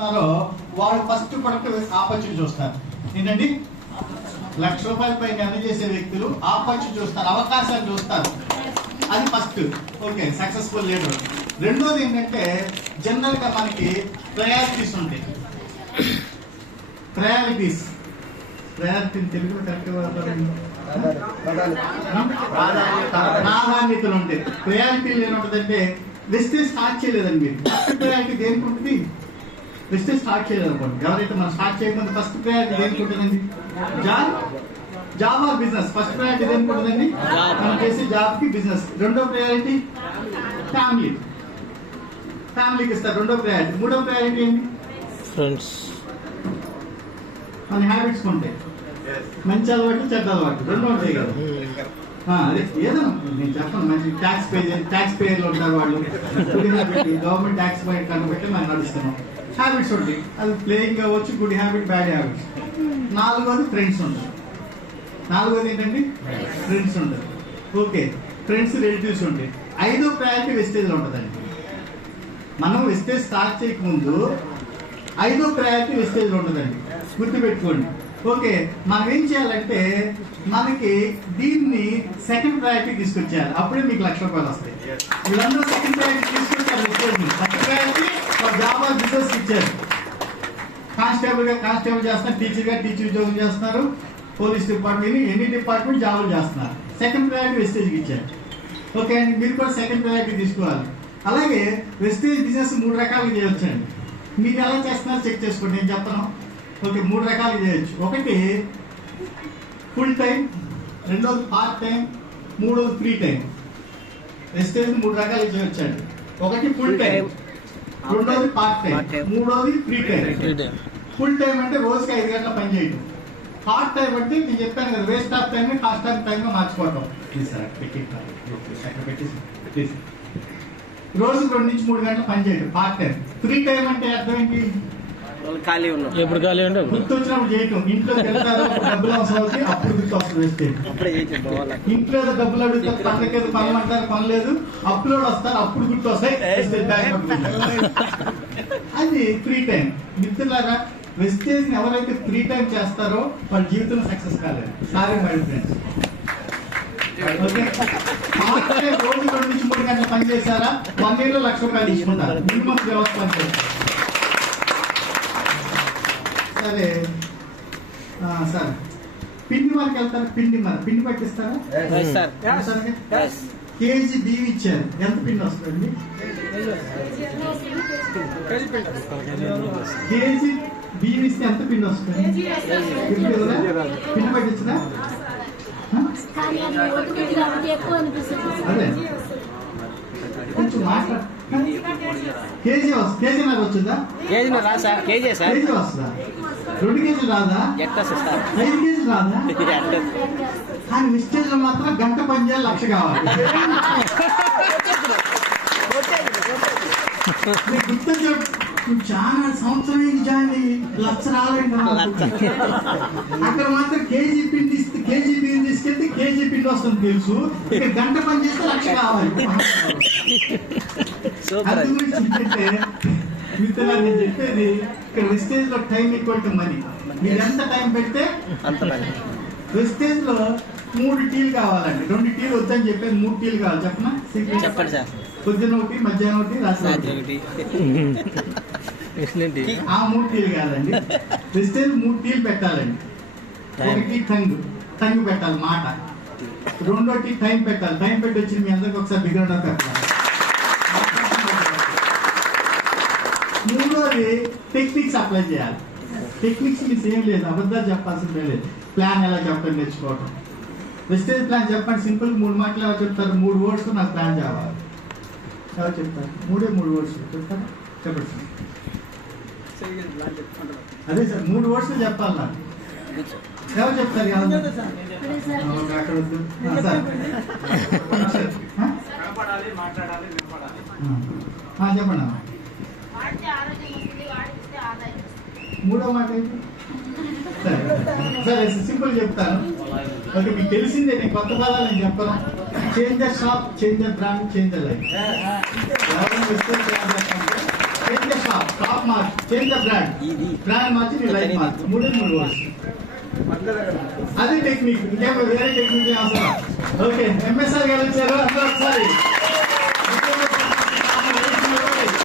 వాళ్ళు first product opportunity చూస్తారు. ఏంటండి, ₹1,00,000 పైన ఎర్న్ చేసే వ్యక్తులు ఆపర్చునిటీ చూస్తారు, అవకాశాలు చూస్తారు. అది ఫస్ట్. Okay, successful leader. రెండోది ఏంటంటే జనరల్ గా మనకి ప్రయారిటీస్ ఉంటాయి. ప్రయారిటీ తెలుగులో కరెక్ట్ ప్రాధాన్యతలు ఉంటాయి. ప్రయారిటీలు ఏముంటుందంటే వెస్టేజ్ స్టార్ట్ చేయలేదండి మీరు. ఫస్ట్ ప్రయారిటీ దేనికి ఉంటుంది? వెస్టేజ్ స్టార్ట్ చేయలేదు అనుకోండి. ఎవరైతే మనం స్టార్ట్ చేయకుండా ఫస్ట్ ప్రయారిటీ దేనికి ఉంటుందండి? Job or business. First priority దేనికి ఉంటుందండి? మనం చేసే జాబ్ కి, బిజినెస్. రెండో ప్రయారిటీ ఫ్యామిలీకి ఇస్తారు. రెండో ప్రయారిటీ. మూడో ప్రయారిటీ ఏంటి? ఫ్రెండ్స్. మన హ్యాబిట్స్ ఉంటాయి, మంచి అలవాటు, చెడ్డ అలవాటు రెండు ఉంటాయి కదా. అదే ఏదో నేను చెప్పను, మంచి ట్యాక్స్ పేయర్లు ఉంటారు వాళ్ళు, గవర్నమెంట్ ట్యాక్స్ కనుబెట్టి మనం నడుస్తున్నాం. హ్యాబిట్స్ ఉంటాయి, అది ప్లేయింగ్ అవ్వచ్చు, గుడ్ హ్యాబిట్, బ్యాడ్ హ్యాబిట్స్. నాలుగోది ఫ్రెండ్స్ ఉంటారు. నాలుగోది ఏంటండి? ఫ్రెండ్స్ ఉంటారు. ఓకే, ఫ్రెండ్స్, రిలేటివ్స్ ఉంటాయి. ఐదో ప్రయారిటీ వెస్టేజ్ ఉంటుందండి. మనం వెస్టేజ్ స్టార్ట్ చేయకముందు ఐదో ప్రయారిటీ వెస్టేజ్ ఉంటుందండి, గుర్తుపెట్టుకోండి. ఓకే, మనం ఏం చేయాలంటే మనకి దీన్ని సెకండ్ ప్రయారిటీ తీసుకొచ్చేయాలి. అప్పుడే మీకు ₹1,00,000 వస్తాయి. వీళ్ళందరూ సెకండ్ ప్రయారిటీ తీసుకొచ్చారు. First priority job or business ఇచ్చారు. కానిస్టేబుల్ చేస్తున్నారు, టీచర్ ఉద్యోగం చేస్తున్నారు, పోలీస్ డిపార్ట్మెంట్, ఎనీ డిపార్ట్మెంట్ జాబులు చేస్తున్నారు. సెకండ్ ప్రయారిటీ వెస్టేజ్కి ఇచ్చారు. ఓకే అండి, మీరు కూడా సెకండ్ ప్రయారిటీ తీసుకోవాలి. అలాగే వెస్టేజ్ బిజినెస్ 3 రకాలుగా చేయొచ్చండి. మీరు ఎలా చేస్తున్నారో చెక్ చేసుకోండి, నేను చెప్పను. ఓకే, 3 రకాలుగా చేయొచ్చు. ఒకటి ఫుల్ టైం, రెండోది పార్ట్ టైం, మూడోది ఫ్రీ టైం. వెస్టేజ్ 3 రకాలుగా చేయొచ్చండి. ఒకటి ఫుల్ టైం, రెండోది పార్ట్ టైం, మూడోది ఫ్రీ టైం. ఫుల్ టైం అంటే రోజుకి 5 గంటల పని చేయడం. పార్ట్ టైం అంటే నేను చెప్పాను కదా, waste of time cost of time గా మార్చుకోవటం. రోజు 2 నుంచి 3 గంటలు పని చేయడం పార్ట్ టైం. ఫ్రీ టైం అంటే అర్థం ఏంటి? ఎప్పుడు ఖాళీ ఉంటే గుర్తు వచ్చినప్పుడు చేయటం. ఇంట్లో వెళ్తారు, డబ్బులు అవసరం అవుతాయి, అప్పుడు గుర్తు వస్తుంది వేస్తే. ఇంట్లో డబ్బులు అడుగుతారు, పండగేదో పనులంటారు, పనిలేదు, అప్లోడ్ వస్తారు, అప్పుడు గుర్తు వస్తాయి. అది ఫ్రీ టైం. మిత్రులారా, వెస్టేజ్ ఎవరైతే ఫ్రీ టైం చేస్తారో వాళ్ళ జీవితంలో సక్సెస్ కాలేదు. Sorry my friends. ఓకే, రోజు 2 నుంచి 3 గంటలు పని చేశారా, 1 year లో ₹1,00,000 తీసుకుంటారు. మినిమం వ్యవస్థ పని చేస్తారు. సరే సార్, పిండి మనకి వెళ్తారు, పిండి పట్టిస్తారా? కేజీ బియ్యం ఇచ్చారు, ఎంత పిండి వస్తుంది? కేజీ బియ్యం ఇస్తే ఎంత పిండి వస్తుంది? పిండి పట్టించదా? అదే కొంచెం మాట్లాడు. కేజీ నాకు వచ్చిందా? కేజీ వస్తుందా? 2 కేజీలు రాదా? 5 కేజీలు రాదా? కానీ మిస్టేజ్ లో మాత్రం గంట పని చేయాలి, 1,00,000 కావాలి. గుర్తు చాలా సంవత్సరం జాయిన్ అయ్యి 1,00,000 రాలేదు. అక్కడ మాత్రం కేజీ బియ్యం తీసుకెళ్తే కేజీ పిండి వస్తుంది తెలుసు, ఇక్కడ గంట పని చేస్తే 1,00,000 కావాలి. అది గురించి మిత్రులు నేను చెప్పేది, ఇక్కడ వెస్టేజ్ లో టైం ఈక్వల్ టు మనీ. మీరు ఎంత టైం పెడితే అంత మనీ. వెస్టేజ్ లో 3 టీలు కావాలండి. 2 టీలు వద్దని చెప్పేది, 3 టీలు కావాలి. చెప్పనా? చెప్పండి సార్. పొద్దున ఒకటి, మధ్యాహ్నం ఒకటి, రాత్రి ఒకటి. ఆ 3 టీలు కాదండి, వెస్టేజ్ 3 టీలు పెట్టాలండి. ఒకటి టంగ్ పెట్టాలి, మాట. రెండోటి టైం పెట్టాలి. టైం పెట్టి వచ్చి మీ అందరికి ఒకసారి బిగ్గరగా పెట్టాలి. మూడోది టెక్నిక్స్ అప్లై చేయాలి. టెక్నిక్స్ మీకు ఏం లేదు, అబద్ధాలు చెప్పాల్సిందే లేదు. ప్లాన్ ఎలా చెప్పండి నేర్చుకోవటం. వెస్టేజ్ ప్లాన్ చెప్పండి, సింపుల్ 3 మాటలు ఎవరు చెప్తారు? 3 words నాకు ప్లాన్ కావాలి. ఎవరు చెప్తారు? 3 words చెప్తారా? చెప్పండి సార్. అదే సార్, 3 words చెప్పాలి నాకు. ఎవరు చెప్తారు? అక్కడ చెప్పండి. మూడో మాట సరే, సింపుల్ చెప్తాను. ఓకే, మీకు తెలిసిందే, నేను కొత్త పదాలు నేను చెప్పను. Change the shop, change the brand, change the life. Change the top mark, change the brand మార్చి నీ లైఫ్ మార్చ్. 3 వర్డ్స్. అదే టెక్నిక్, ఇంకేమో వేరే టెక్నిక్ అవసరం. ఓకే, ఎంఎస్ఆర్ గారు వచ్చారు అందరూ ఒకసారి.